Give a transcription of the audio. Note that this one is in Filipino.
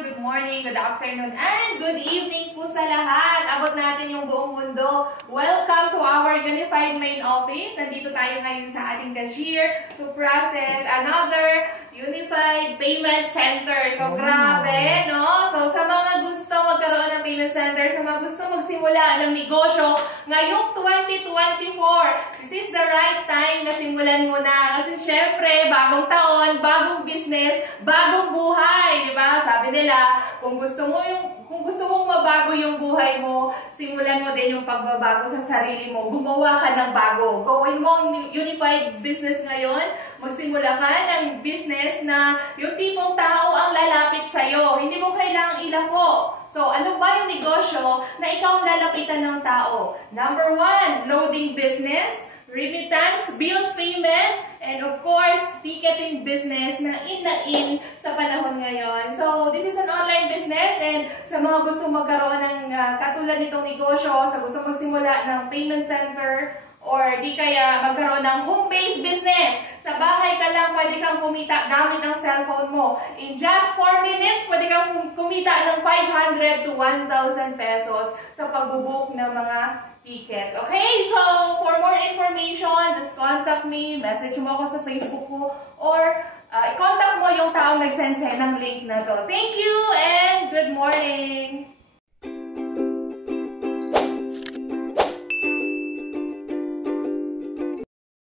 good morning, good afternoon, and good evening po sa lahat. Abot natin yung buong mundo. Welcome to our Unified Main Office. Nandito tayo ngayon sa ating cashier to process another Unified Payment Center. So, grabe, no? So, sa mga gusto magkaroon ng payment center, sa mga gusto magsimula ng negosyo, ngayong 2024, this is the right time na simulan mo na. Kasi, syempre, bagong taon, bagong business, bagong buhay, di ba? Sabi nila, kung gusto mong mabago yung buhay mo, simulan mo din yung pagbabago sa sarili mo. Gumawa ka ng bago. Gawin mo ang unified business ngayon. Magsimula ka ng business na yung tipong tao ang lalapit sa'yo. Hindi mo kailangang ilako. So, ano ba yung negosyo na ikaw ang lalapitan ng tao? Number 1, loading business, remittance, bills payment, and of course, ticketing business na in sa panahon ngayon. So, this is an online business and sa mga gusto magkaroon ng katulad nitong negosyo, sa gusto magsimula ng payment center, or di kaya magkaroon ng home-based business. Sa bahay ka lang, pwede kang kumita gamit ang cellphone mo. In just 4 minutes, pwede kang kumita ng 500 to 1,000 pesos sa pagbubook ng mga ticket. Okay? So, for more information, just contact me, message mo ako sa Facebook ko, or i-contact mo yung taong nag-send ng link na to. Thank you and good morning!